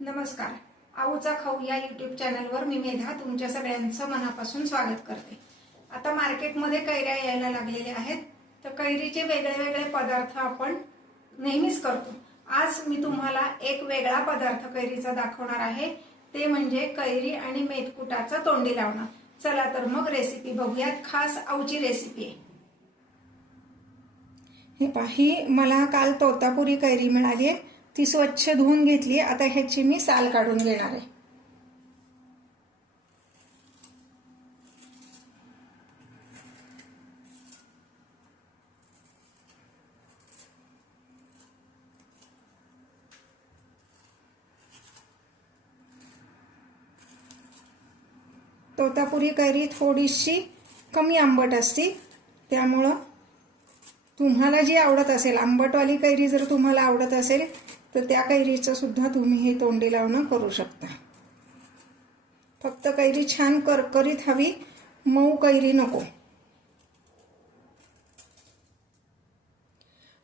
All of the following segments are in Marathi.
नमस्कार. आऊचा खाऊ या यूट्यूब चॅनलवर मी मेधा तुमच्या सगळ्यांचं मनापासून स्वागत करते. आता मार्केटमध्ये कैऱ्या यायला लागलेल्या आहेत, तर कैरीचे वेगळे वेगळे पदार्थ आपण नेहमीच करतो. आज मी तुम्हाला एक वेगळा पदार्थ कैरीचा दाखवणार आहे, ते म्हणजे कैरी आणि मेथकुटाचं तोंडी लावणं. चला तर मग रेसिपी बघूयात. खास आऊची रेसिपी आहे. हे पाही मला काल तोतापुरी कैरी मिळाली, ती स्वच्छ धुवून घेतली. आता ह्याची मी साल काढून घेणार आहे. तोतापुरी कैरी थोडीशी कमी आंबट असते, त्यामुळं तुम्हाला जी आवडत असेल, आंबटवाली कैरी जर तुम्हाला आवडत असेल तर त्या कैरीचं सुद्धा तुम्ही हे तोंडी लावणं करू शकता. फक्त कैरी छान करकरीत हवी, मऊ कैरी नको.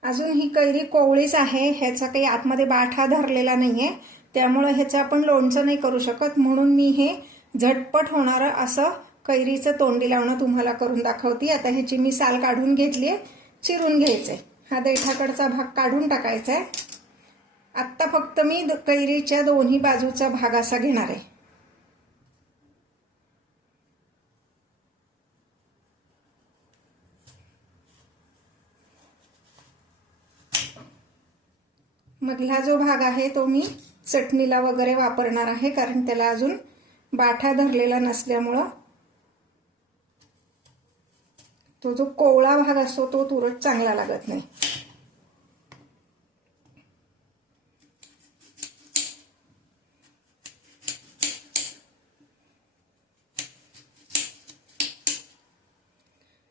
अजून ही कैरी कोवळीच आहे, ह्याचा काही आतमध्ये बाठा धरलेला नाहीये, त्यामुळे ह्याचं आपण लोणचं नाही करू शकत. म्हणून मी हे झटपट होणारं असं कैरीचं तोंडी लावणं तुम्हाला करून दाखवते. आता ह्याची मी साल काढून घेतलीये, चिरून घ्यायचंय. हा देठाकडचा भाग काढून टाकायचा आहे. आत्ता फक्त मी कैरीच्या दोन्ही बाजूचा भाग असा घेणार आहे. मधला जो भाग आहे तो मी चटणीला वगैरे वापरणार आहे, कारण त्याला अजून बाठा धरलेला नसल्यामुळं तो जो कोवळा भाग असतो तो तुरट चांगला लागत नाही.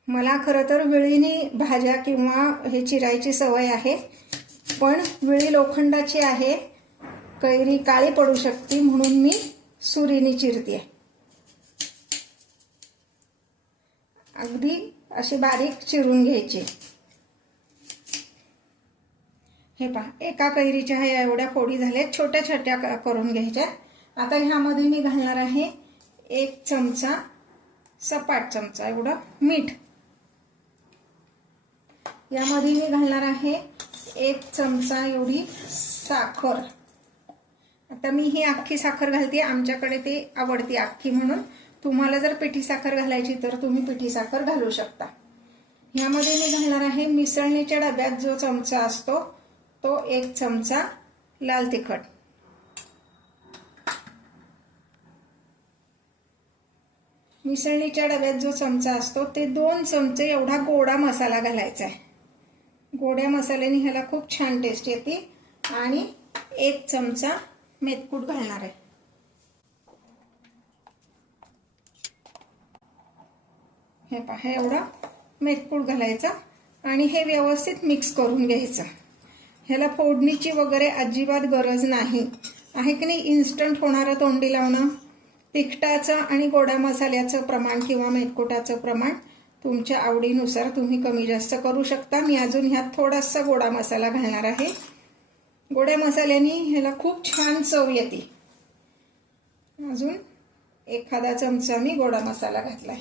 मला खरं तर विळीने भाज्या किंवा हे चिरायची सवय आहे, पण विळी लोखंडाची आहे, कैरी काळी पडू शकते, म्हणून मी सुरीने चिरते. अगदी अशी बारीक चिरून घ्यायची. हे पहा, एका कैरीच्या ह्या एवढ्या फोडी झाल्या, छोट्या छोट्या करून घ्यायच्या. आता ह्यामध्ये मी घालणार आहे 1 चमचा, सपाट चमचा एवढं मीठ. यामध्ये मी घालणार आहे 1 चमचा एवढी साखर. आता मी ही अख्खी साखर घालते, आमच्याकडे ते आवडते अख्खी, म्हणून तुम्हाला जर पिठी साखर घालायची तर तुम्ही पिठी साखर घालू शकता. ह्यामध्ये मी घालणार आहे मिसळणीच्या डब्यात जो चमचा असतो तो 1 चमचा लाल तिखट. मिसळणीच्या डब्यात जो चमचा असतो ते 2 चमचे एवढा गोडा मसाला घालायचा आहे. गोड्या मसाल्याने ह्याला खूप छान टेस्ट येते. आणि 1 चमचा मेथकूट घालणार आहे. हे पहा, एवढा मेथकूट घालायचा आणि हे व्यवस्थित मिक्स करून घ्यायचं. ह्याला फोडणीची वगैरे अजिबात गरज नाही आहे की नाही. इन्स्टंट होणारं तोंडी लावणं. तिखटाचं आणि गोडा मसाल्याचं प्रमाण किंवा मेथकुटाचं प्रमाण तुमच्या आवडीनुसार तुम्ही कमी जास्त करू शकता. मी अजून ह्यात थोडासा गोडा मसाला घालणार आहे. गोड्या मसाल्याने ह्याला खूप छान चव येते. अजून एखादा चमचा मी गोडा मसाला घातलाय.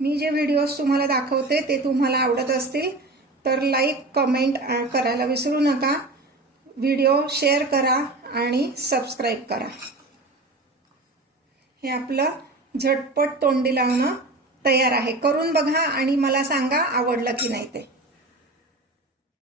मी जे व्हिडिओज तुम्हाला दाखवते ते तुम्हाला आवडत असतील तर लाईक कमेंट करायला विसरू नका. व्हिडिओ शेअर करा आणि सबस्क्राईब करा. हे आपलं झटपट तोंडी लावणं तयार आहे. करून बघा आणि मला सांगा आवडलं की नाही ते.